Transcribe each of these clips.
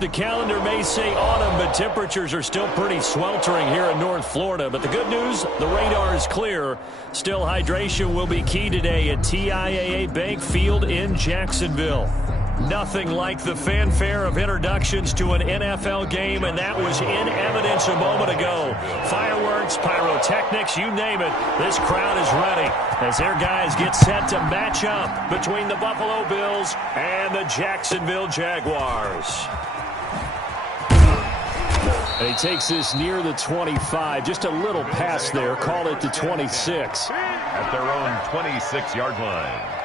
The calendar may say autumn, but temperatures are still pretty sweltering here in North Florida. But the good news, the radar is clear. Still, hydration will be key today at TIAA Bank Field in Jacksonville. Nothing like the fanfare of introductions to an NFL game, and that was in evidence a moment ago. Fireworks, pyrotechnics, you name it, this crowd is ready as their guys get set to match up between the Buffalo Bills and the Jacksonville Jaguars. And he takes this near the 25, just a little pass there, call it the 26. At their own 26-yard line.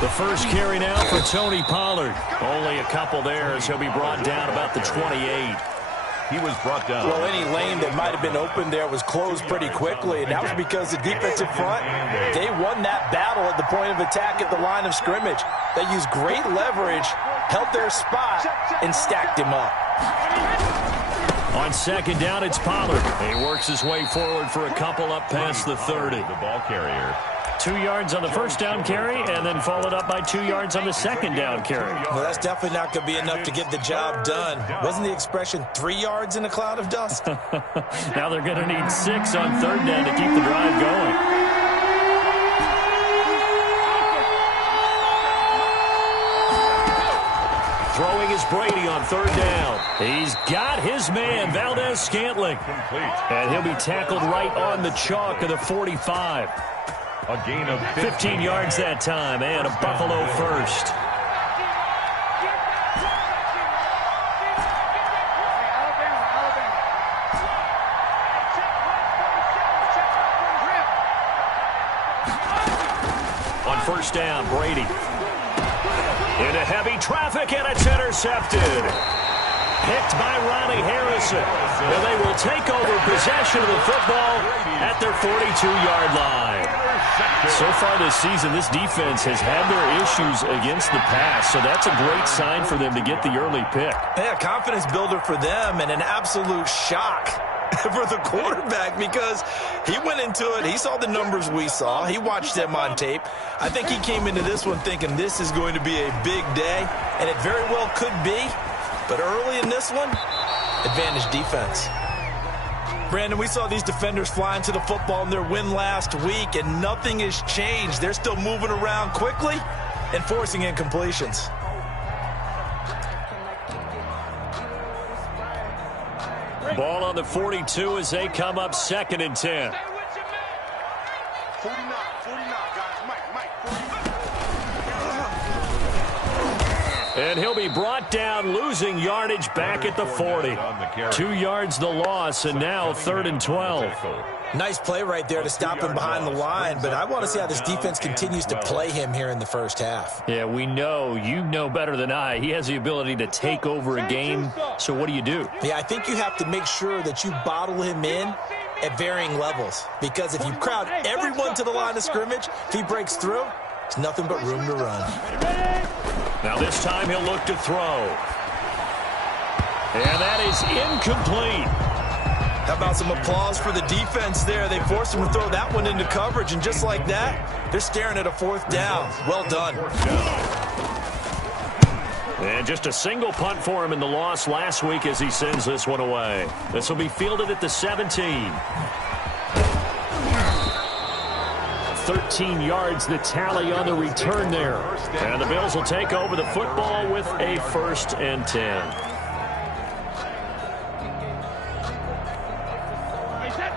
The first carry now for Tony Pollard. Only a couple there as he'll be brought down about the 28. He was brought down. Well, any lane that might have been open there was closed pretty quickly, and that was because the defensive front, they won that battle at the point of attack at the line of scrimmage. They used great leverage, held their spot, and stacked him up. On second down, it's Pollard. He works his way forward for a couple up past the 30. The ball carrier. 2 yards on the first down carry, and then followed up by 2 yards on the second down carry. Well, that's definitely not going to be enough to get the job done. Wasn't the expression 3 yards in a cloud of dust? Now they're going to need 6 on third down to keep the drive going. Throwing is Brady on third down. He's got his man, Valdez-Scantling. And he'll be tackled right on the chalk of the 45. A gain of 15 yards that time, and a Buffalo first. On first down, Brady. Into heavy traffic, and it's intercepted. Picked by Ronnie Harrison. And they will take over possession of the football at their 42-yard line. So far this season, this defense has had their issues against the pass, so that's a great sign for them to get the early pick. Yeah, confidence builder for them and an absolute shock for the quarterback because he went into it. He saw the numbers we saw. He watched them on tape. I think he came into this one thinking this is going to be a big day, and it very well could be. But early in this one, advantage defense. Brandon, we saw these defenders flying to the football in their win last week, and nothing has changed. They're still moving around quickly and forcing incompletions. Ball on the 42 as they come up second and 10. 49, guys. Mike. And he'll be brought down, losing yardage back at the 40. 2 yards the loss, and now third and 12. Nice play right there to stop him behind the line, but I want to see how this defense continues to play him here in the first half. Yeah, we know. You know better than I. He has the ability to take over a game, so what do? Yeah, I think you have to make sure that you bottle him in at varying levels, because if you crowd everyone to the line of scrimmage, if he breaks through, there's nothing but room to run. Now this time he'll look to throw. And that is incomplete. How about some applause for the defense there? They forced him to throw that one into coverage, and just like that, they're staring at a fourth down. Well done. And just a single punt for him in the loss last week as he sends this one away. This will be fielded at the 17. 13 yards the tally on the return there. And the Bills will take over the football with a 1st and 10.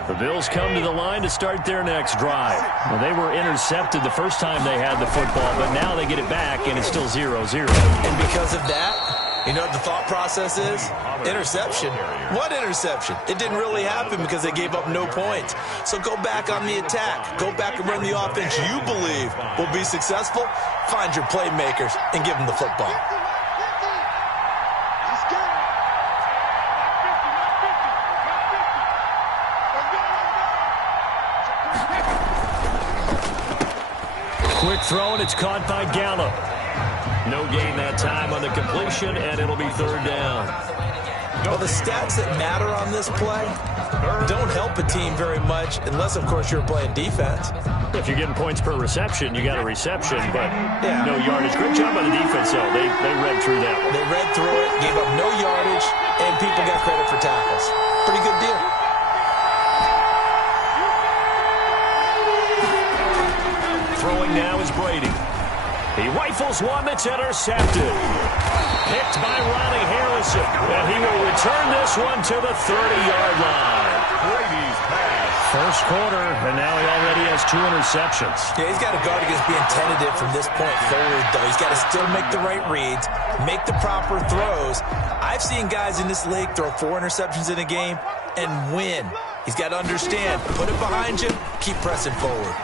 The Bills come to the line to start their next drive. Well, they were intercepted the first time they had the football, but now they get it back, and it's still 0-0. And because of that, you know what the thought process is? Interception. What interception? It didn't really happen because they gave up no points. So go back on the attack. Go back and run the offense you believe will be successful. Find your playmakers and give them the football. Quick throw, and it's caught by Gallup. No gain that time on the completion, and it'll be third down. Well, the stats that matter on this play don't help a team very much unless, of course, you're playing defense. If you're getting points per reception, you got a reception, but yeah, no yardage. Great job by the defense, though. They read through that one. They read through it, gave up no yardage, and people got credit for tackles. Pretty good deal. Throwing now is Brady. He rifles one that's intercepted. Picked by Ronnie Harrison. And he will return this one to the 30-yard line. Brady's pass. First quarter, and now he already has 2 interceptions. Yeah, he's got to guard against being tentative from this point forward, though. He's got to still make the right reads, make the proper throws. I've seen guys in this league throw 4 interceptions in a game and win. He's got to understand, put it behind you, keep pressing forward.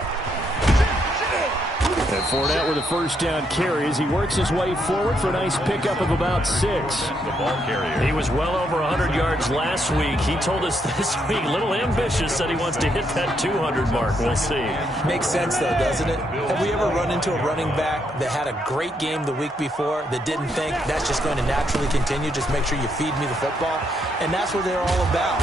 And Fournette with a first down carry as he works his way forward for a nice pickup of about 6. The ball carrier. He was well over 100 yards last week. He told us this week, a little ambitious, that he wants to hit that 200 mark. We'll see. Makes sense, though, doesn't it? Have we ever run into a running back that had a great game the week before that didn't think that's just going to naturally continue? Just make sure you feed me the football. And that's what they're all about.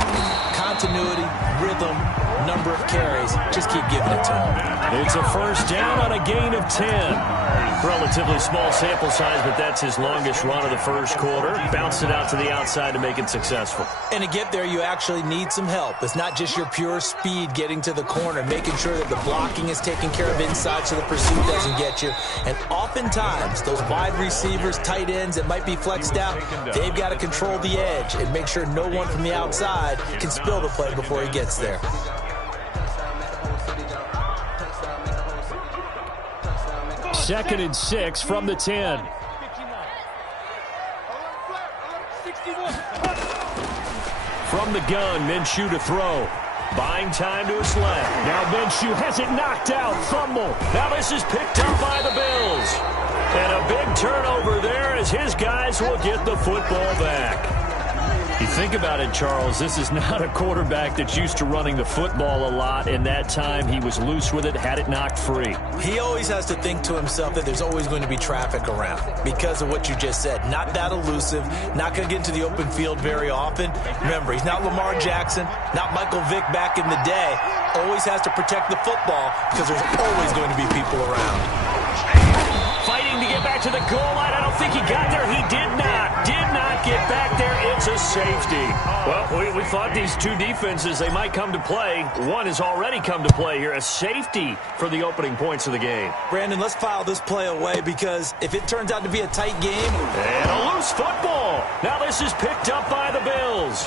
Continuity, rhythm, number of carries. Just keep giving it to him. It's a first down on a gain of 10. Relatively small sample size, but that's his longest run of the first quarter. Bounced it out to the outside to make it successful. And to get there, you actually need some help. It's not just your pure speed getting to the corner, making sure that the blocking is taken care of inside so the pursuit doesn't get you. And oftentimes, those wide receivers, tight ends that might be flexed out, they've got to control the edge and make sure no one from the outside can spill the play before he gets there. Second and 6 from the 10. From the gun, Minshew to throw. Buying time to his left. Now Minshew has it knocked out. Fumble. Now this is picked up by the Bills. And a big turnover there as his guys will get the football back. You think about it, Charles, this is not a quarterback that's used to running the football a lot, and that time he was loose with it, had it knocked free. He always has to think to himself that there's always going to be traffic around because of what you just said. Not that elusive, not going to get into the open field very often. Remember, he's not Lamar Jackson, not Michael Vick back in the day. Always has to protect the football because there's always going to be people around. Fighting to get back to the goal line. I don't think he got there. He did not get back there. It's a safety. Well, we thought these two defenses, they might come to play. One has already come to play here. A safety for the opening points of the game. Brandon, let's file this play away because if it turns out to be a tight game. And a loose football. Now this is picked up by the Bills.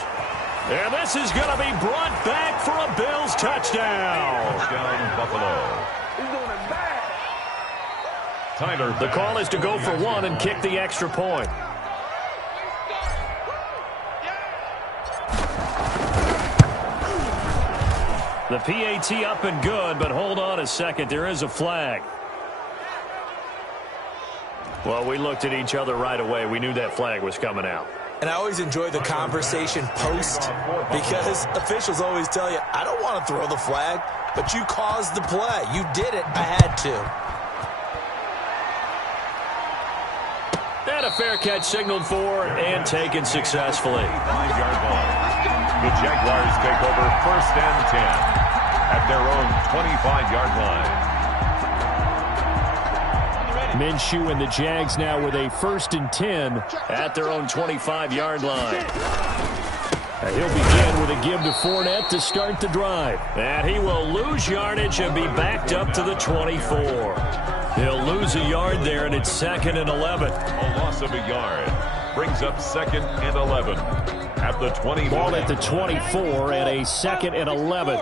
And this is going to be brought back for a Bills touchdown. Touchdown, Buffalo. Tyler, the call is to go for one and kick the extra point. The PAT up and good, but hold on a second. There is a flag. Well, we looked at each other right away. We knew that flag was coming out. And I always enjoy the conversation post because officials always tell you, I don't want to throw the flag, but you caused the play. You did it. I had to. And a fair catch signaled for and taken successfully. 5-yard line. The Jaguars take over 1st and 10 at their own 25-yard line. Minshew and the Jags now with a 1st and 10 at their own 25-yard line. He'll begin with a give to Fournette to start the drive. And he will lose yardage and be backed up to the 24. He'll lose a yard there, and it's 2nd and 11. A loss of a yard brings up 2nd and 11 at the 20. Ball at the 24 and a 2nd and 11.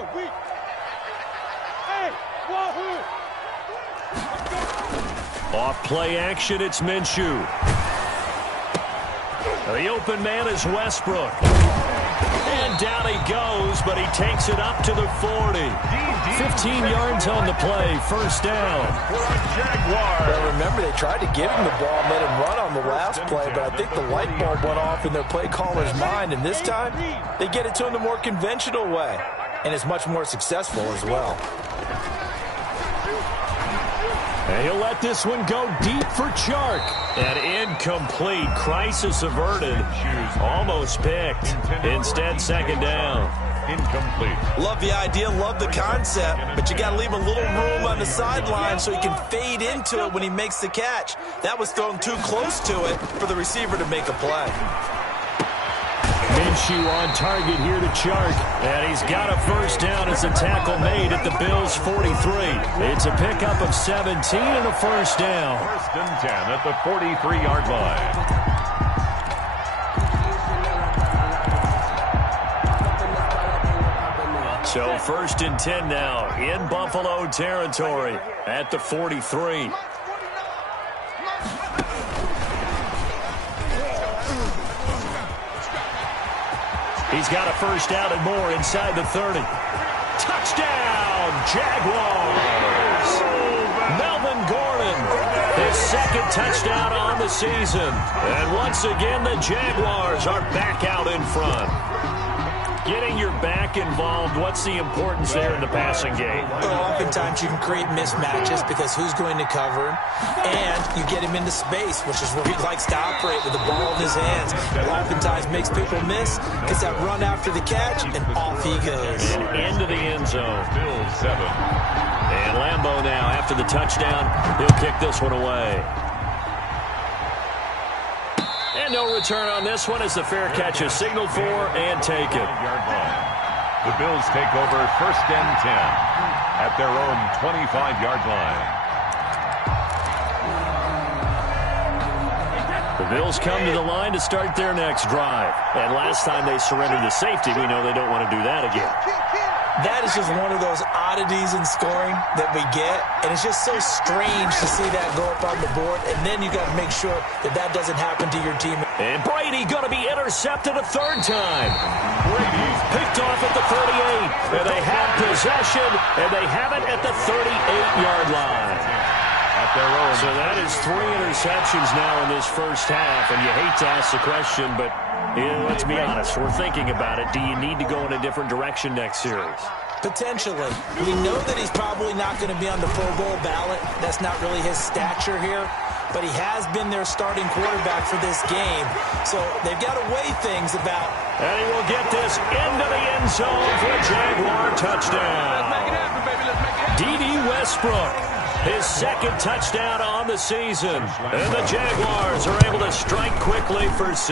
Off play action, it's Minshew. The open man is Westbrook. And down he goes, but he takes it up to the 40. 15 yards on the play, 1st down. Well, remember, they tried to give him the ball and let him run on the last play, but I think the light bulb went off in their play caller's mind, and this time they get it to him the more conventional way, and it's much more successful as well. And he'll let this one go deep for Chark. And incomplete. Crisis averted. Almost picked. Instead, second down. Incomplete. Love the idea, love the concept, but you got to leave a little room on the sideline so he can fade into it when he makes the catch. That was thrown too close to it for the receiver to make a play. Minshew on target here to Chark. And he's got a first down as the tackle made at the Bills' 43. It's a pickup of 17 and a first down. First and 10 at the 43-yard line. So first and 10 now in Buffalo territory at the 43. He's got a first down and more inside the 30. Touchdown, Jaguars! Melvin Gordon, his second touchdown on the season. And once again, the Jaguars are back out in front. Getting your back involved, what's the importance there in the passing game? Well, oftentimes you can create mismatches because who's going to cover him, and you get him into space, which is where he likes to operate with the ball in his hands. It oftentimes makes people miss, gets that run after the catch, and off he goes. And into the end zone. Bills 7. And Lambeau now, after the touchdown, he'll kick this one away. And no return on this one as the fair catch is signaled for and taken. The Bills take over first and 10 at their own 25-yard line. The Bills come to the line to start their next drive. And last time they surrendered to safety, we know they don't want to do that again. That is just one of those oddities in scoring that we get, and it's just so strange to see that go up on the board, and then you got to make sure that that doesn't happen to your team. And Brady going to be intercepted a third time. Brady's picked off at the 38, and they have possession, and they have it at the 38-yard line. At their own. So that is 3 interceptions now in this first half, and you hate to ask the question, but let's be honest, we're thinking about it. Do you need to go in a different direction next series? Potentially. We know that he's probably not going to be on the Pro Bowl ballot. That's not really his stature here. But he has been their starting quarterback for this game. So they've got to weigh things about. And he will get this into the end zone for a Jaguar touchdown. D.D. Westbrook, his second touchdown on the season. And the Jaguars are able to strike quickly for 6.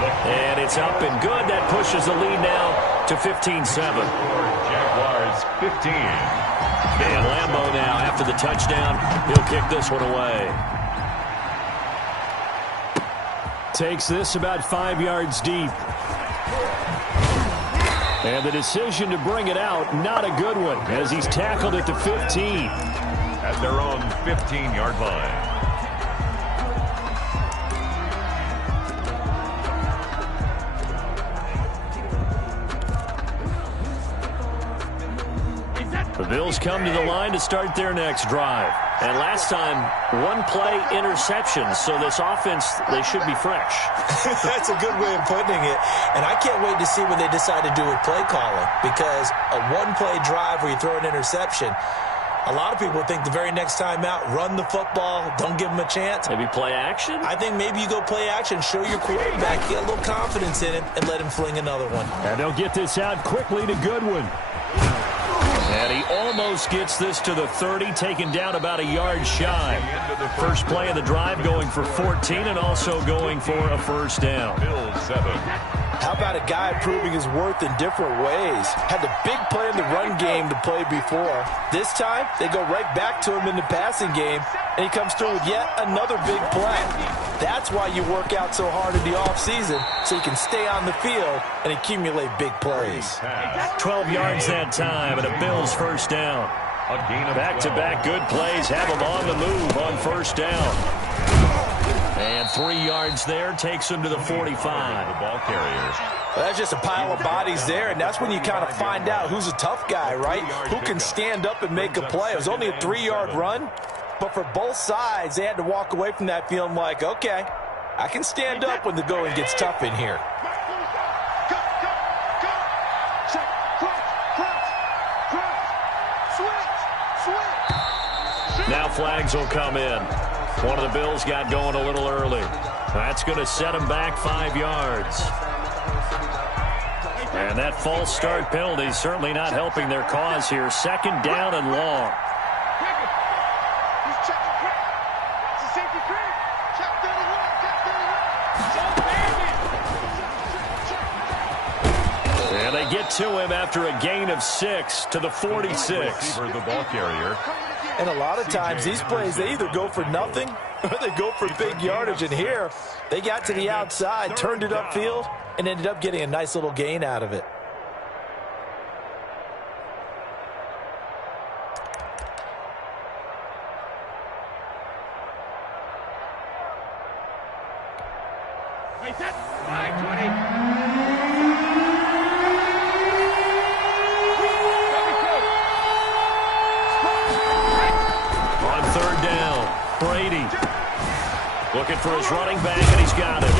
And it's up and good. That pushes the lead now to 15-7. Jaguars 15. And Lambeau now, after the touchdown, he'll kick this one away. Takes this about 5 yards deep. And the decision to bring it out, not a good one, as he's tackled at the 15. At their own 15-yard line. The Bills come to the line to start their next drive. And last time, one play interception, so this offense, they should be fresh. That's a good way of putting it. And I can't wait to see what they decide to do with play calling, because a one-play drive where you throw an interception, a lot of people think the very next time out, run the football, don't give them a chance. Maybe play action? I think maybe you go play action, show your quarterback, get a little confidence in him, and let him fling another one. And they'll get this out quickly to Goodwin. And he almost gets this to the 30, taken down about a yard shy. First play of the drive going for 14 and also going for a first down. Bills 7. How about a guy proving his worth in different ways? Had the big play in the run game to play before. This time, they go right back to him in the passing game, and he comes through with yet another big play. That's why you work out so hard in the offseason, so you can stay on the field and accumulate big plays. 12 yards that time, and a Bills first down. Back-to-back good plays have him on the move on first down. And 3 yards there takes him to the 45. The ball carrier. Well, that's just a pile of bodies there, and that's when you kind of find out who's a tough guy, right? Who can stand up and make a play. It was only a 3-yard run, but for both sides, they had to walk away from that feeling like, okay, I can stand up when the going gets tough in here. flags will come in. One of the Bills got going a little early. That's going to set them back 5 yards. And that false start penalty is certainly not helping their cause here. 2nd down and long. And they get to him after a gain of 6 to the 46. The ball carrier. And a lot of times these plays, they either go for nothing or they go for big yardage. And here, they got to the outside, turned it upfield, and ended up getting a nice little gain out of it. Looking for his running back, and he's got it.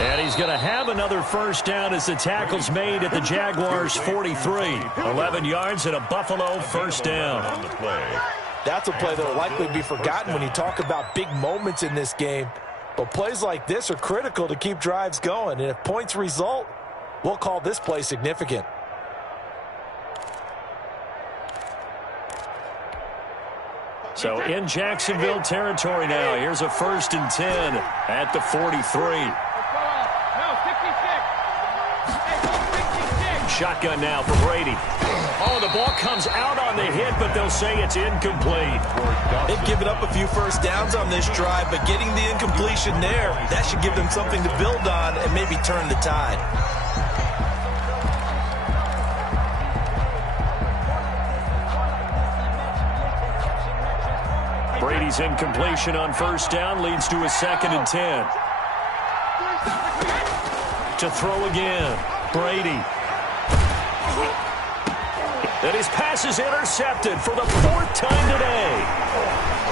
And he's going to have another first down as the tackle's made at the Jaguars' 43. 11 yards and a Buffalo first down. On the play. That's a play that will likely be forgotten when you talk about big moments in this game. But plays like this are critical to keep drives going. And if points result, we'll call this play significant. So in Jacksonville territory now. Here's a 1st and 10 at the 43. Shotgun now for Brady. Oh, the ball comes out on the hit, but they'll say it's incomplete. They've given up a few first downs on this drive, but getting the incompletion there, that should give them something to build on and maybe turn the tide. Brady's incompletion on first down leads to a 2nd and 10. To throw again, Brady. And his pass is intercepted for the 4th time today.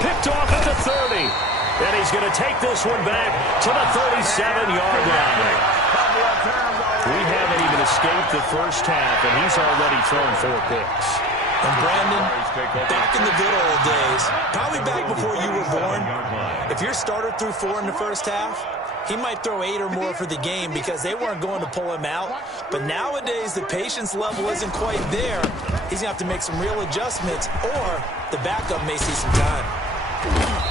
Picked off at the 30. And he's going to take this one back to the 37-yard line. We haven't even escaped the first half, and he's already thrown 4 picks. And Brandon, back in the good old days, probably back before you were born, if your starter threw 4 in the first half, he might throw 8 or more for the game because they weren't going to pull him out. But nowadays, the patience level isn't quite there. He's going to have to make some real adjustments, or the backup may see some time.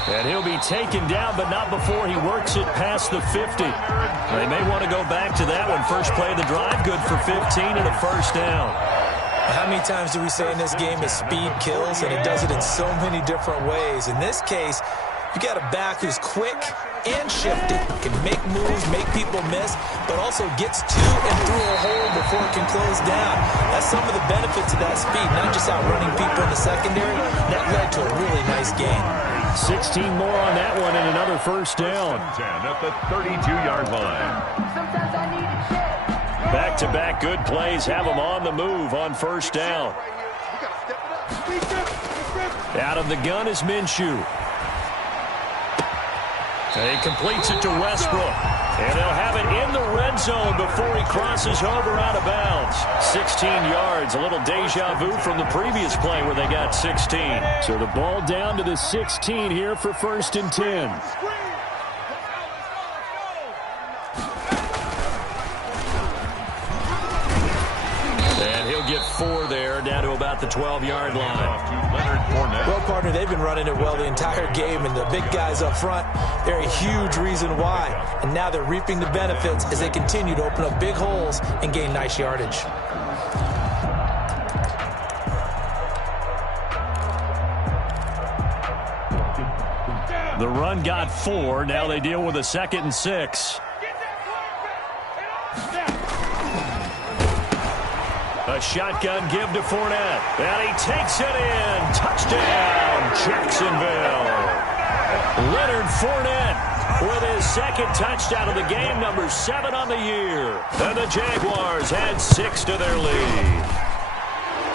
And he'll be taken down, but not before he works it past the 50. They may want to go back to that one. First play of the drive, good for 15 and a first down. How many times do we say in this game is speed kills, and it does it in so many different ways. In this case, you got a back who's quick and shifty, can make moves, make people miss, but also gets to and through a hole before it can close down. That's some of the benefits of that speed, not just outrunning people in the secondary. That led to a really nice game. 16 more on that one and another first down. 10 at the 32-yard line. Back-to-back good plays have them on the move on first down. Out of the gun is Minshew. He completes it to Westbrook. And they'll have it in the red zone before he crosses over out of bounds. 16 yards, a little deja vu from the previous play where they got 16. So the ball down to the 16 here for 1st and 10. Get 4 there, down to about the 12-yard line. Well, partner, they've been running it well the entire game, and the big guys up front, they're a huge reason why. And now they're reaping the benefits as they continue to open up big holes and gain nice yardage. The run got 4. Now they deal with a 2nd and 6. A shotgun give to Fournette. And he takes it in. Touchdown, Jacksonville. Leonard Fournette with his 2nd touchdown of the game, number 7 on the year. And the Jaguars add 6 to their lead.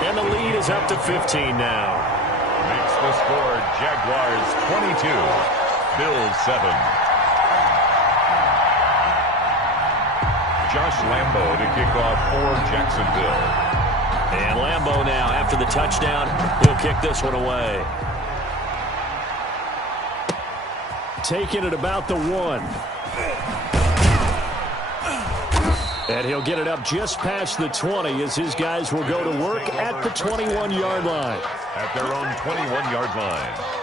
And the lead is up to 15 now. Makes the score Jaguars 22, Bills 7. Josh Lambo to kick off for Jacksonville. And Lambo now, after the touchdown, he'll kick this one away. taken at about the 1. And he'll get it up just past the 20 as his guys will go to work at the 21-yard line. At their own 21-yard line.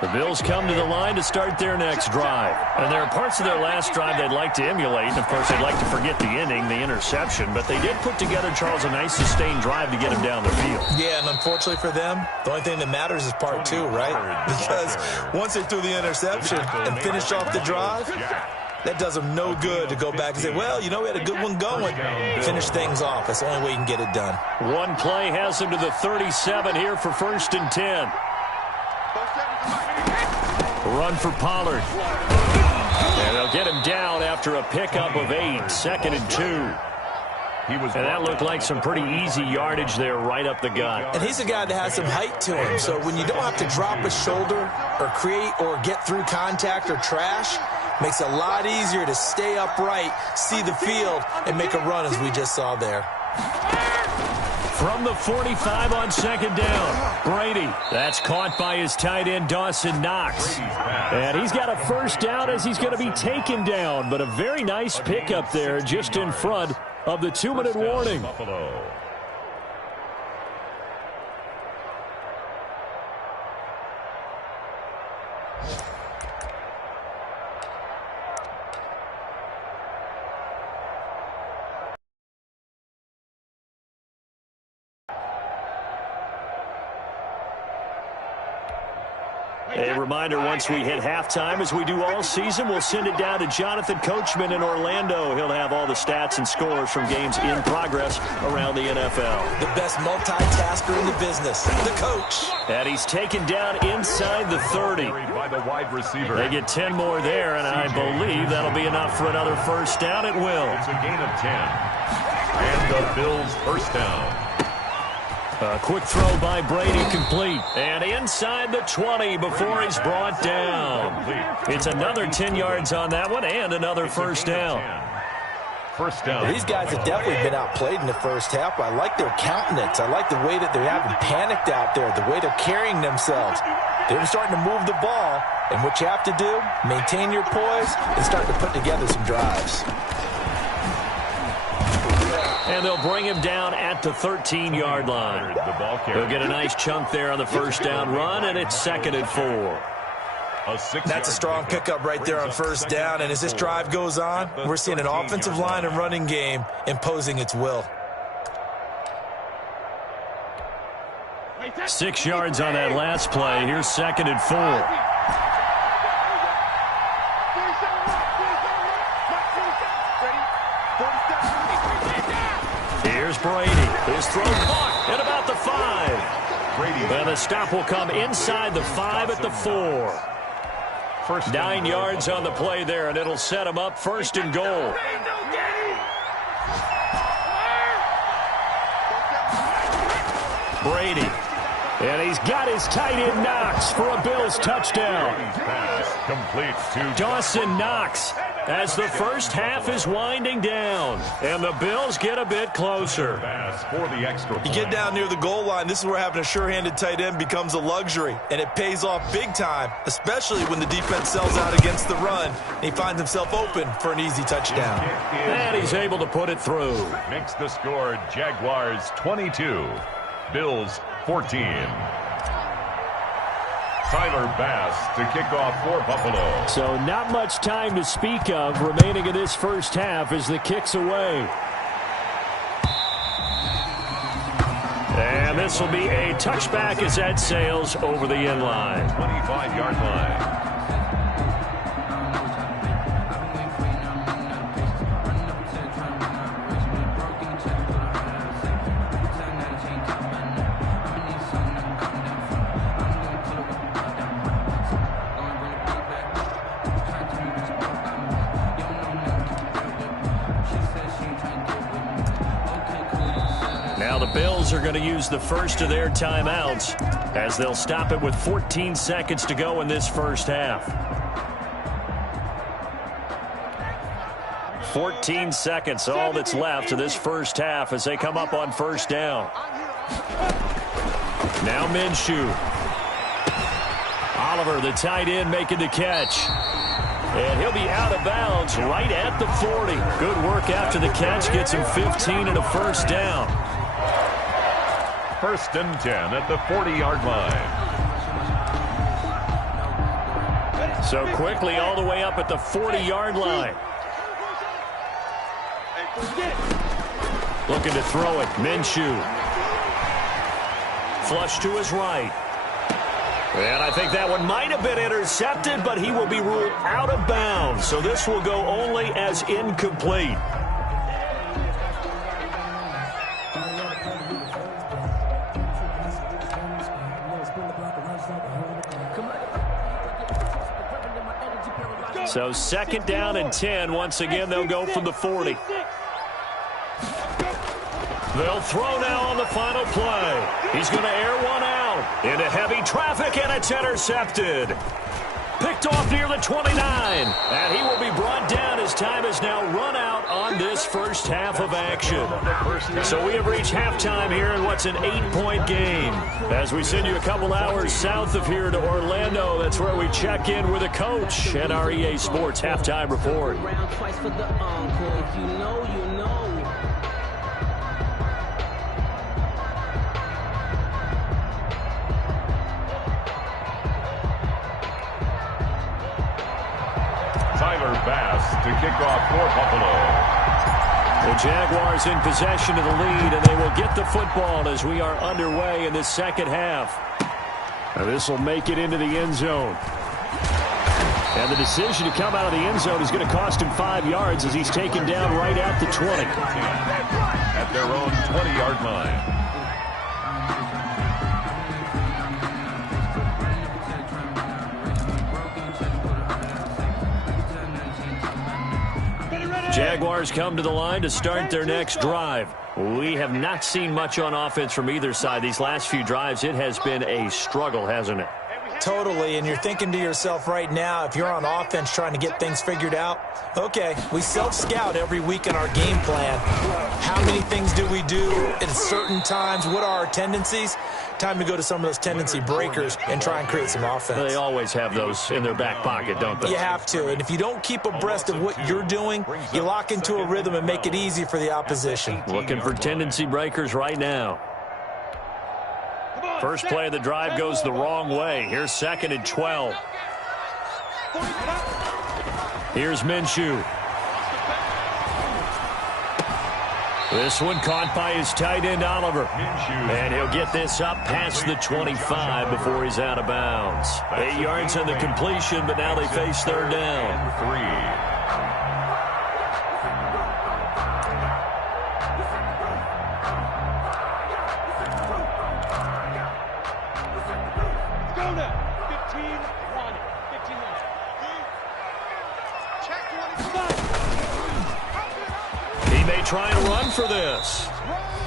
The Bills come to the line to start their next drive. And there are parts of their last drive they'd like to emulate. And, of course, they'd like to forget the ending, the interception. But they did put together, Charles, a nice sustained drive to get him down the field. Yeah, and unfortunately for them, the only thing that matters is part 2, right? Because once they threw the interception and finished off the drive, that does them no good to go back and say, well, you know, we had a good one going. Finish things off. That's the only way you can get it done. One play has him to the 37 here for 1st and 10. Run for Pollard. And they'll get him down after a pickup of 8. 2nd and 2. And that looked like some pretty easy yardage there right up the gut. And he's a guy that has some height to him. So when you don't have to drop a shoulder or create or get through contact or trash, makes it a lot easier to stay upright, see the field, and make a run as we just saw there. From the 45 on 2nd down, Brady. That's caught by his tight end, Dawson Knox. And he's got a 1st down as he's going to be taken down. But a very nice pickup there just in front of the 2-minute warning. A reminder, once we hit halftime, as we do all season, we'll send it down to Jonathan Coachman in Orlando. He'll have all the stats and scores from games in progress around the NFL. The best multitasker in the business, the coach. And he's taken down inside the 30. By the wide receiver. They get 10 more there, and I believe that'll be enough for another 1st down. It will. It's a gain of 10. And the Bills' 1st down. A quick throw by Brady, complete. And inside the 20 before he's brought down. It's another 10 yards on that one and another 1st down. 1st down. These guys have definitely been outplayed in the 1st half. I like their countenance. I like the way that they're having panicked out there, the way they're carrying themselves. They're starting to move the ball, and what you have to do, maintain your poise and start to put together some drives. And they'll bring him down at the 13-yard line. They'll get a nice chunk there on the 1st down run, and it's 2nd and 4. That's a strong pickup right there on 1st down, and as this drive goes on, we're seeing an offensive line and running game imposing its will. 6 yards on that last play. Here's 2nd and 4. Here's Brady. His throw caught at about the 5. And the stop will come inside the 5 at the 4. 9 yards on the play there, and it'll set him up 1st and goal. Brady. And he's got his tight end Knox for a Bills touchdown. Complete to Dawson Knox as the 1st half is winding down. And the Bills get a bit closer. For the extra point. You get down near the goal line, this is where having a sure-handed tight end becomes a luxury. And it pays off big time, especially when the defense sells out against the run. And he finds himself open for an easy touchdown. And he's able to put it through. Makes the score Jaguars 22. Bills 14. Tyler Bass to kick off for Buffalo. So not much time to speak of remaining in this 1st half as the kick's away. And this will be a touchback as that sails over the end line. 25-yard line. Now the Bills are going to use the first of their timeouts as they'll stop it with 14 seconds to go in this 1st half. 14 seconds, all that's left of this 1st half as they come up on 1st down. Now Minshew. Oliver, the tight end, making the catch. And he'll be out of bounds right at the 40. Good work after the catch. Gets him 15 and a first down. 1st and 10 at the 40-yard line. So quickly all the way up at the 40-yard line. Looking to throw it. Minshew. Flush to his right. And I think that one might have been intercepted, but he will be ruled out of bounds. So this will go only as incomplete. So 2nd down and 10. Once again, they'll go from the 40. They'll throw now on the final play. He's going to air one out into heavy traffic, and it's intercepted. Picked off near the 29, and he will be brought down as time is now run out on this first half of action. So we have reached halftime here in what's an 8-point game. As we send you a couple hours south of here to Orlando, that's where we check in with a coach and our EA Sports halftime report. Bass to kick off for Buffalo. The Jaguars in possession of the lead, and they will get the football as we are underway in this second half. Now this will make it into the end zone. And the decision to come out of the end zone is going to cost him 5 yards as he's taken down right at the 20. At their own 20-yard line. Jaguars come to the line to start their next drive. We have not seen much on offense from either side. These last few drives, it has been a struggle, hasn't it? Totally, and you're thinking to yourself right now, if you're on offense trying to get things figured out, okay, we self-scout every week in our game plan. How many things do we do at certain times? What are our tendencies? Time to go to some of those tendency breakers and try and create some offense. They always have those in their back pocket, don't they? You have to, and if you don't keep abreast of what you're doing, you lock into a rhythm and make it easy for the opposition. Looking for tendency breakers right now. First play of the drive goes the wrong way. Here's 2nd and 12. Here's Minshew. This one caught by his tight end, Oliver. And he'll get this up past the 25 before he's out of bounds. 8 yards on the completion, but now they face 3rd down. Try and run for this.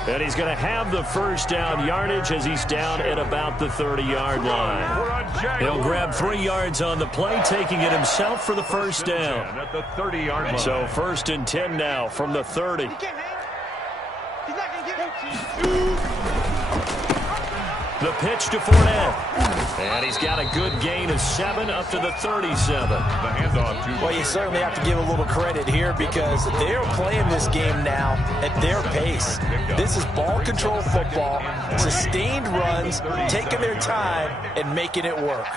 And he's going to have the first down yardage as he's down at about the 30-yard line. He'll grab 3 yards on the play, taking it himself for the first down. At the 30-yard line. So 1st and 10 now from the 30. The pitch to Fournette. And he's got a good gain of 7 up to the 37. The handoff to... Well, you certainly have to give a little credit here because they're playing this game now at their pace. This is ball control football, sustained runs, taking their time, and making it work.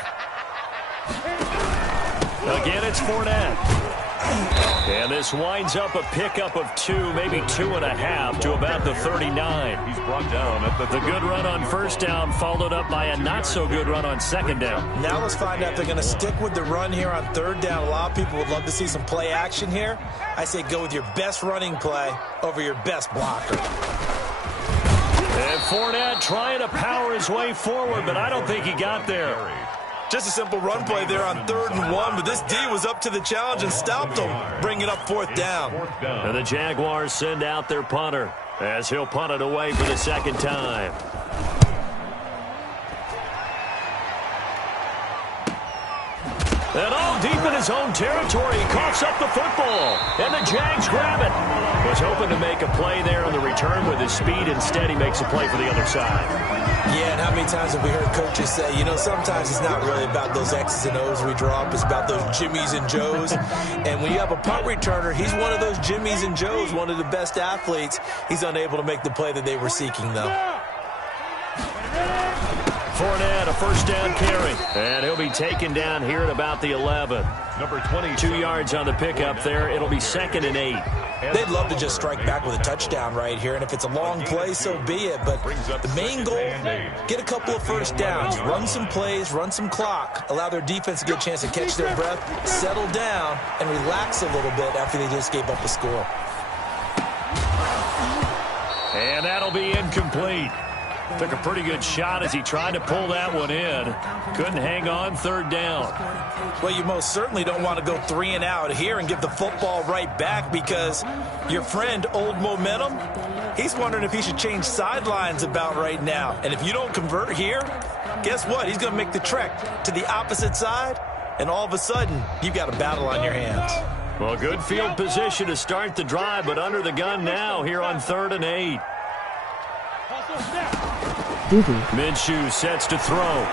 Again, it's Fournette. And this winds up a pickup of 2, maybe 2.5 to about the 39. He's brought down at the good run on first down, followed up by a not-so-good run on 2nd down. Now let's find out if they're going to stick with the run here on 3rd down. A lot of people would love to see some play action here. I say go with your best running play over your best blocker. And Fournette trying to power his way forward, but I don't think he got there. Just a simple run play there on 3rd and 1, but this D was up to the challenge and stopped him, bringing up 4th down. And the Jaguars send out their punter as he'll punt it away for the 2nd time. And oh, deep in his own territory. He coughs up the football, and the Jags grab it. Was hoping to make a play there on the return with his speed. Instead, he makes a play for the other side. Yeah, and how many times have we heard coaches say, you know, sometimes it's not really about those X's and O's we draw up. It's about those Jimmies and Joes. And when you have a punt returner, he's one of those Jimmies and Joes, one of the best athletes. He's unable to make the play that they were seeking, though. Fournette, a first down carry. And he'll be taken down here at about the 11. Number 20. 2 yards on the pickup there. It'll be 2nd and 8. They'd love to just strike back with a touchdown right here, and if it's a long play, so be it. But the main goal, get a couple of first downs, run some plays, run some clock, allow their defense a good chance to catch their breath, settle down, and relax a little bit after they just gave up a score. And that'll be incomplete. Took a pretty good shot as he tried to pull that one in. Couldn't hang on, 3rd down. Well, you most certainly don't want to go 3 and out here and give the football right back, because your friend, Old Momentum, he's wondering if he should change sidelines about right now. And if you don't convert here, guess what? He's going to make the trek to the opposite side, and all of a sudden, you've got a battle on your hands. Well, good field position to start the drive, but under the gun now here on 3rd and 8. Minshew sets to throw.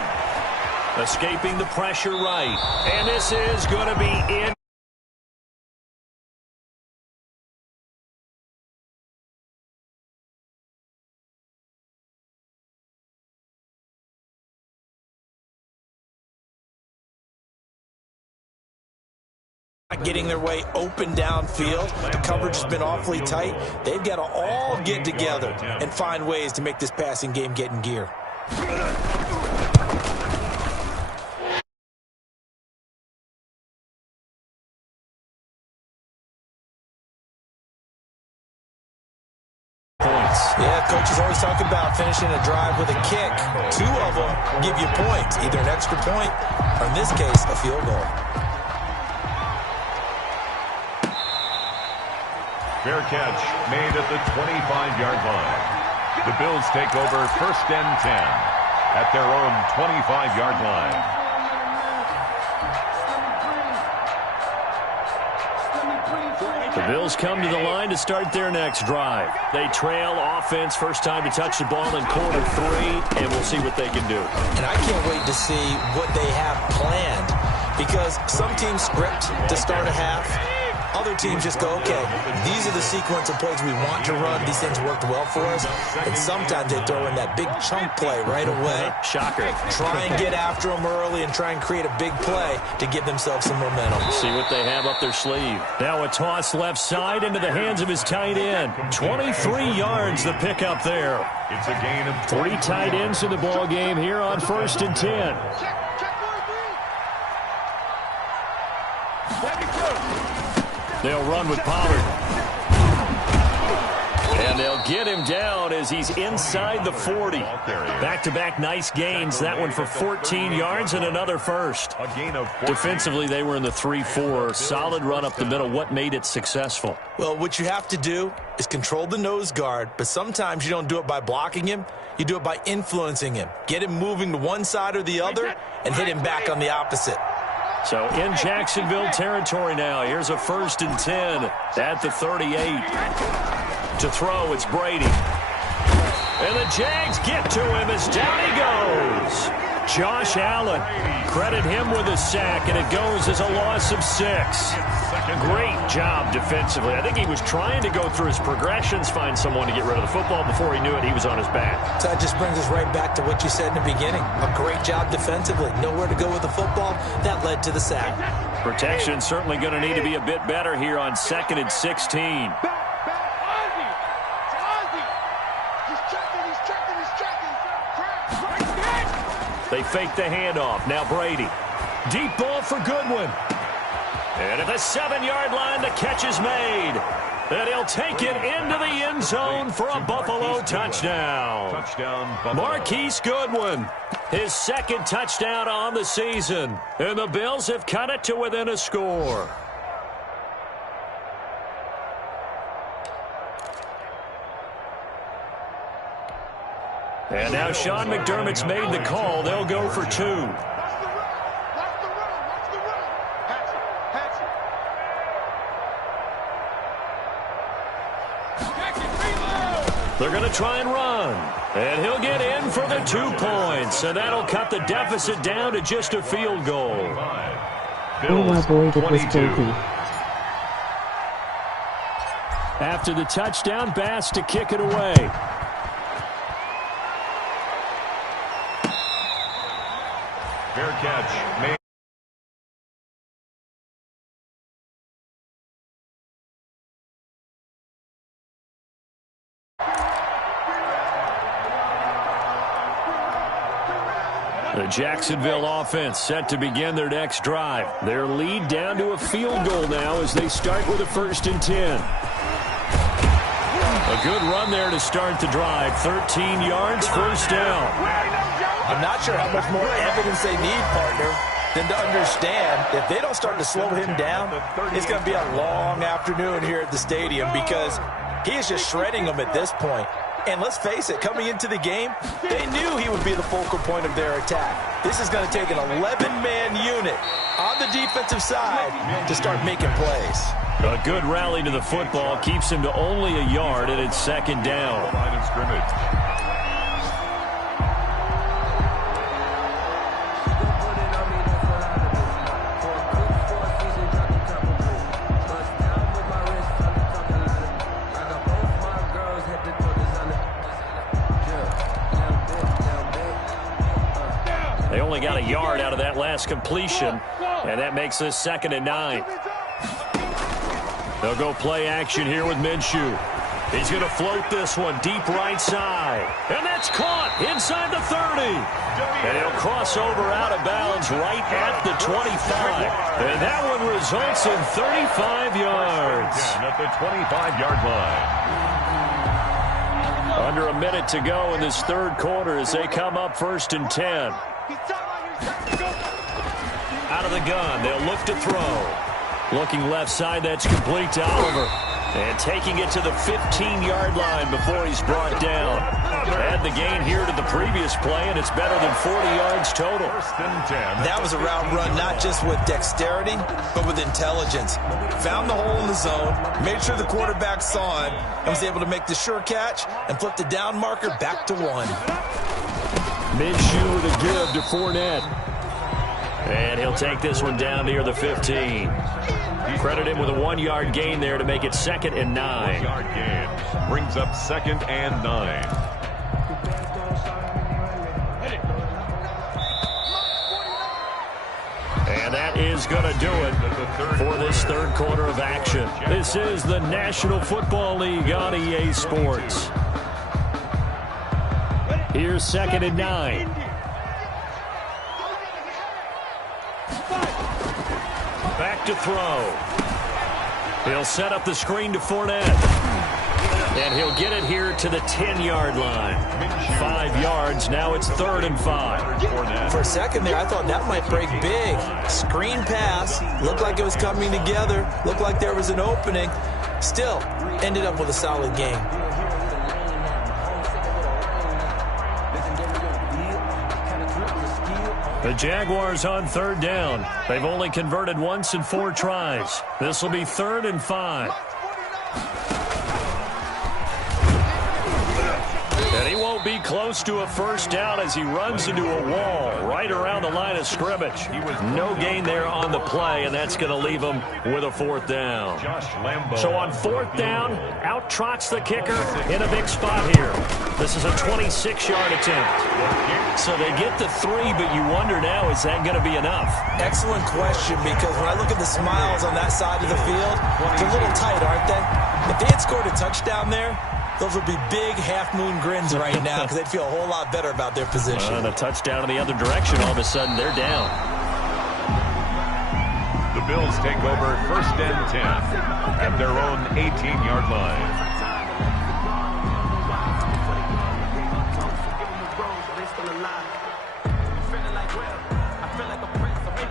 Escaping the pressure right. And this is going to be in. Getting their way open downfield. The coverage has been awfully tight. They've got to all get together and find ways to make this passing game get in gear. Yeah, coaches always talk about finishing a drive with a kick. 2 of them give you points, either an extra point or, in this case, a field goal. Fair catch made at the 25-yard line. The Bills take over 1st and 10 at their own 25-yard line. The Bills come to the line to start their next drive. They trail offense, first time to touch the ball in quarter 3, and we'll see what they can do. And I can't wait to see what they have planned, because some teams script to start a half. Other teams just go, okay, these are the sequence of plays we want to run. These things worked well for us. And sometimes they throw in that big chunk play right away. Shocker. Try and get after them early and try and create a big play to give themselves some momentum. See what they have up their sleeve. Now a toss left side into the hands of his tight end. 23 yards the pickup there. It's a gain of 3 tight ends in the ball game here on 1st and 10. They'll run with Pollard. And they'll get him down as he's inside the 40. Back-to-back nice gains. That one for 14 yards and another first. Defensively, they were in the 3-4. Solid run up the middle. What made it successful? Well, what you have to do is control the nose guard, but sometimes you don't do it by blocking him. You do it by influencing him. Get him moving to one side or the other and hit him back on the opposite. So in Jacksonville territory now. Here's a 1st and 10 at the 38. To throw, it's Brady. And the Jags get to him as down he goes. Josh Allen, credit him with a sack, and it goes as a loss of 6. Great job defensively. I think he was trying to go through his progressions, find someone to get rid of the football. Before he knew it, he was on his back. So that just brings us right back to what you said in the beginning. A great job defensively. Nowhere to go with the football. That led to the sack. Protection certainly going to need to be a bit better here on 2nd and 16. They fake the handoff. Now Brady. Deep ball for Goodwin. And at the 7-yard line, the catch is made. And he'll take it into the end zone for a Buffalo touchdown. Marquise Goodwin, his 2nd touchdown on the season. And the Bills have cut it to within a score. And now Sean McDermott's made the call. They'll go for 2. They're going to try and run. And he'll get in for the 2 points. And that'll cut the deficit down to just a field goal. Bills 22. After the touchdown, Bass to kick it away. Fair catch made. The Jacksonville offense set to begin their next drive. Their lead down to a field goal now as they start with a 1st and 10. A good run there to start the drive. 13 yards, 1st down. I'm not sure how much more evidence they need, partner, than to understand if they don't start to slow him down, it's going to be a long afternoon here at the stadium because he is just shredding them at this point. And let's face it, coming into the game, they knew he would be the focal point of their attack. This is going to take an 11-man unit on the defensive side to start making plays. A good rally to the football keeps him to only a yard, and it's 2nd down. Line of scrimmage. They only got a yard out of that last completion, and that makes this 2nd and 9. They'll go play action here with Minshew. He's going to float this one deep right side. And that's caught inside the 30. And he'll cross over out of bounds right at the 25. And that one results in 35 yards. At the 25-yard line. Under a minute to go in this 3rd quarter as they come up 1st and 10. Out of the gun, they'll look to throw. Looking left side, that's complete to Oliver. And taking it to the 15-yard line before he's brought down. Add the gain here to the previous play, and it's better than 40 yards total. 1st and 10. That was a route run not just with dexterity, but with intelligence. Found the hole in the zone, made sure the quarterback saw him, and was able to make the sure catch and flip the down marker back to 1. Minshew with a give to Fournette. And he'll take this one down near the 15. Credit him with a 1-yard gain there to make it 2nd and 9. 1-yard gain brings up 2nd and 9. And that is going to do it for this 3rd quarter of action. This is the National Football League on EA Sports. Here's 2nd and 9. Back to throw. He'll set up the screen to Fournette. And he'll get it here to the 10-yard line. 5 yards. Now it's 3rd and 5. For a second there, I thought that might break big. Screen pass. Looked like it was coming together. Looked like there was an opening. Still, ended up with a solid game. The Jaguars on 3rd down. They've only converted once in 4 tries. This will be 3rd and 5. And he won't be close to a 1st down as he runs into a wall right around the line of scrimmage. No gain there on the play, and that's going to leave him with a 4th down. So on 4th down, out trots the kicker in a big spot here. This is a 26-yard attempt. So they get the 3, but you wonder now, is that going to be enough? Excellent question, because when I look at the smiles on that side of the field, they're a little tight, aren't they? If they had scored a touchdown there, those would be big half-moon grins right now because they'd feel a whole lot better about their position. And a touchdown in the other direction, all of a sudden they're down. The Bills take over 1st and 10 at their own 18-yard line.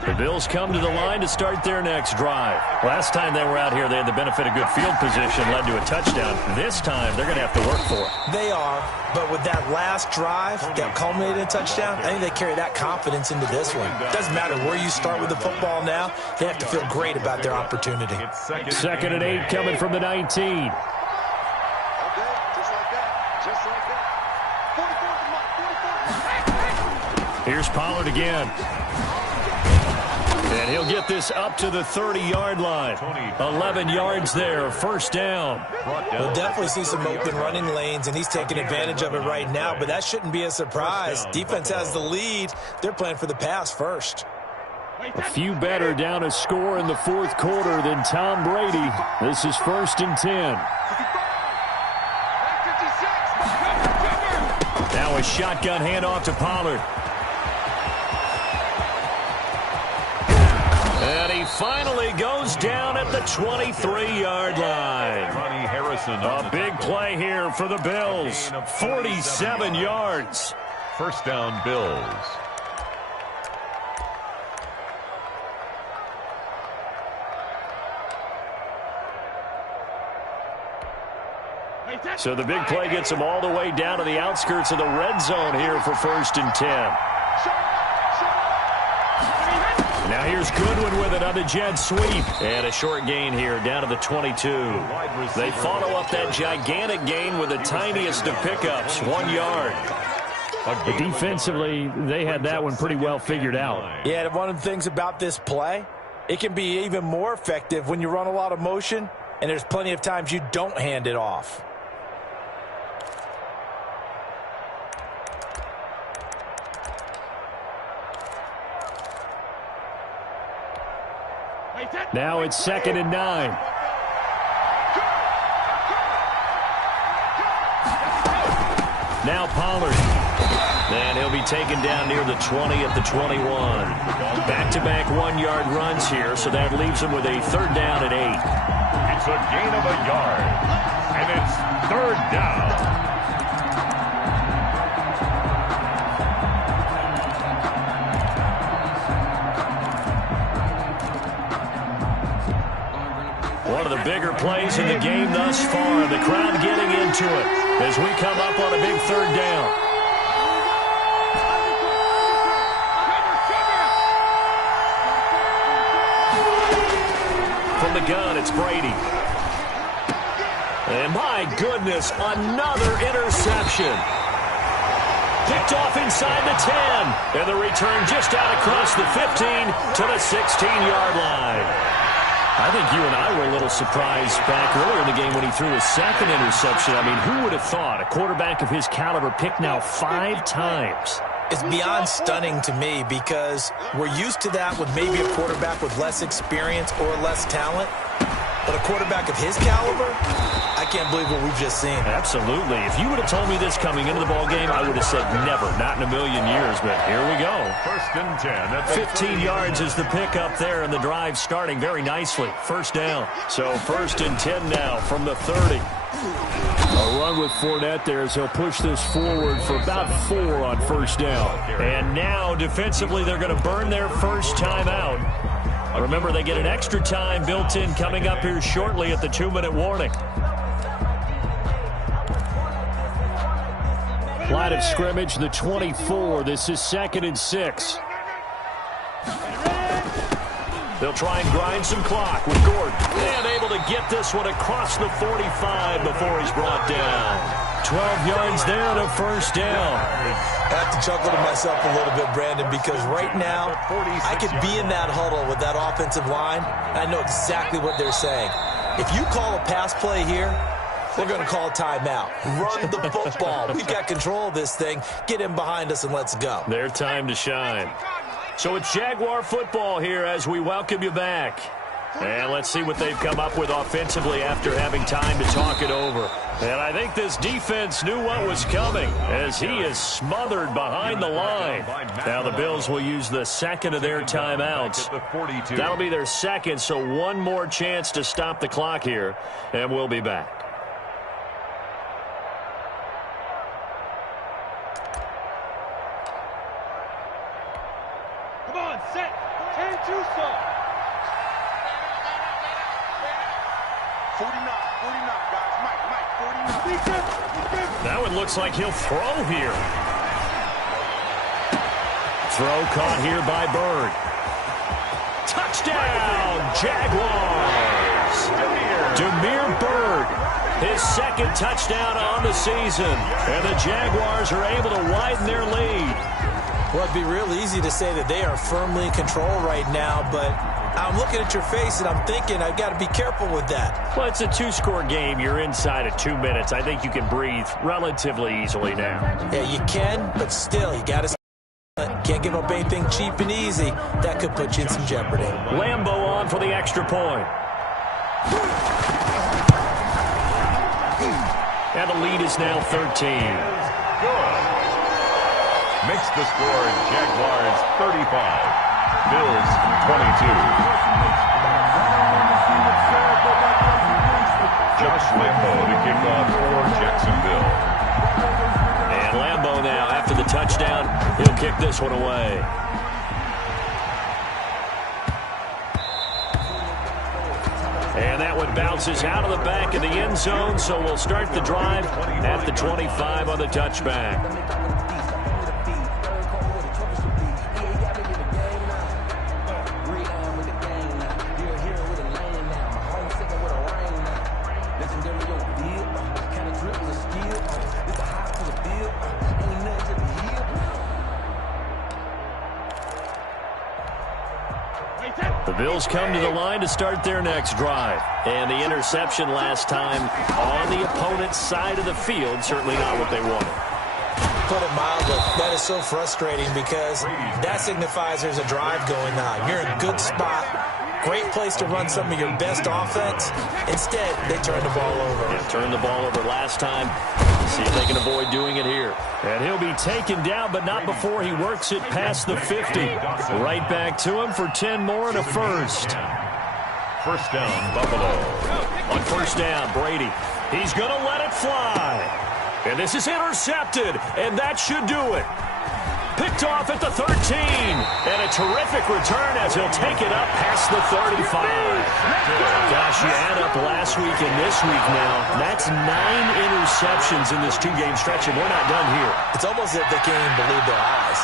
The Bills come to the line to start their next drive. Last time they were out here, they had the benefit of good field position, led to a touchdown. This time, they're going to have to work for it. They are, but with that last drive that culminated in a touchdown, I think they carry that confidence into this one. Doesn't matter where you start with the football now, they have to feel great about their opportunity. 2nd and 8 coming from the 19. Just like that. 44 to Mike. 44 to Mike. Here's Pollard again. And he'll get this up to the 30-yard line. 11 yards there, first down. We'll definitely see some open running lanes, and he's taking advantage of it right now, but that shouldn't be a surprise. Defense has the lead. They're playing for the pass first. A few better down a score in the fourth quarter than Tom Brady. This is 1st and 10. Now a shotgun handoff to Pollard. And he finally goes down at the 23-yard line. A big play here for the Bills. 47 yards. First down, Bills. So the big play gets them all the way down to the outskirts of the red zone here for 1st and 10. Now here's Goodwin with it on the jet sweep. And a short gain here down to the 22. They follow up that gigantic gain with the tiniest of pickups, 1 yard. But defensively, they had that one pretty well figured out. Yeah, one of the things about this play, it can be even more effective when you run a lot of motion, and there's plenty of times you don't hand it off. Now it's 2nd and 9. Now Pollard. And he'll be taken down near the 20 at the 21. Back-to-back 1-yard runs here, so that leaves him with a 3rd down and 8. It's a gain of a yard, and it's 3rd down. One of the bigger plays in the game thus far. The crowd getting into it as we come up on a big 3rd down. From the gun, it's Brady. And my goodness, another interception. Picked off inside the 10. And the return just out across the 15 to the 16-yard line. I think you and I were a little surprised back earlier in the game when he threw his 2nd interception. I mean, who would have thought a quarterback of his caliber picked now 5 times? It's beyond stunning to me because we're used to that with maybe a quarterback with less experience or less talent. But a quarterback of his caliber, I can't believe what we've just seen. Absolutely. If you would have told me this coming into the ballgame, I would have said never, not in a million years. But here we go. 1st and 10. 15 yards is the pickup there, and the drive starting very nicely. 1st down. So 1st and 10 now from the 30. A run with Fournette there as he'll push this forward for about 4 on 1st down. And now defensively they're going to burn their first time out. Remember, they get an extra time built in coming up here shortly at the 2-minute warning. Line of scrimmage, the 24. This is 2nd and 6. They'll try and grind some clock with Gordon. And able to get this one across the 45 before he's brought down. 12 yards there to 1st down. I have to chuckle to myself a little bit, Brandon, because right now I could be in that huddle with that offensive line. I know exactly what they're saying. If you call a pass play here, we're going to call a timeout. Run the football. We've got control of this thing. Get in behind us and let's go. Their time to shine. So it's Jaguar football here as we welcome you back. And let's see what they've come up with offensively after having time to talk it over. And I think this defense knew what was coming as he is smothered behind the line. Now the Bills will use the 2nd of their timeouts. That'll be their 2nd, so one more chance to stop the clock here, and we'll be back. Come on, set. 10-2 start. 49, guys. Mike, 49. That one looks like he'll throw here. Throw caught here by Bird. Touchdown, Jaguars. Demir Bird His second touchdown on the season. And the Jaguars are able to widen their lead. Well, it'd be real easy to say that they are firmly in control right now, but I'm looking at your face and I'm thinking I've got to be careful with that. Well, it's a two-score game. You're inside of 2 minutes. I think you can breathe relatively easily now. Yeah, you can, but still, you got to can't give up anything cheap and easy. That could put you in some jeopardy. Lambo on for the extra point. And the lead is now 13. Good. Makes the score Jaguars 35. Bills 22. Josh Lambo to kick off for Jacksonville. And Lambo now, after the touchdown, he'll kick this one away. And that one bounces out of the back of the end zone, so we'll start the drive at the 25 on the touchback. The Bills come to the line to start their next drive. And the interception last time on the opponent's side of the field, certainly not what they wanted. Put it mildly, that is so frustrating because that signifies there's a drive going on. You're in a good spot. Great place to run some of your best offense. Instead, they turn the ball over. Yeah, turned the ball over last time. See if they can avoid doing it here. And he'll be taken down, but not before he works it past the 50. Right back to him for 10 more and a first. First down, Buffalo. On first down, Brady. He's going to let it fly. And this is intercepted, and that should do it. Picked off at the 13. And a terrific return as he'll take it up past the 35. Gosh, you add up last week and this week now. That's 9 interceptions in this two-game stretch, and we're not done here. It's almost as if they can't even believe their eyes.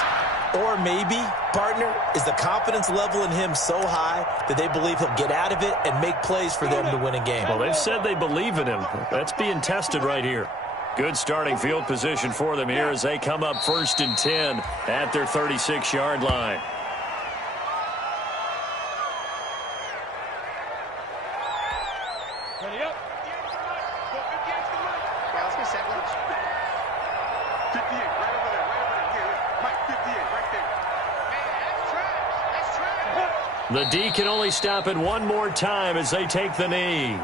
Or maybe, partner, is the confidence level in him so high that they believe he'll get out of it and make plays for them to win a game. Well, they've said they believe in him. That's being tested right here. Good starting field position for them here as they come up 1st and 10 at their 36-yard line. Ready up. Yeah, let's get set. 58, right over there, Yeah, Mike, 58, right there. Man, that's trash. The D can only stop it one more time as they take the knee.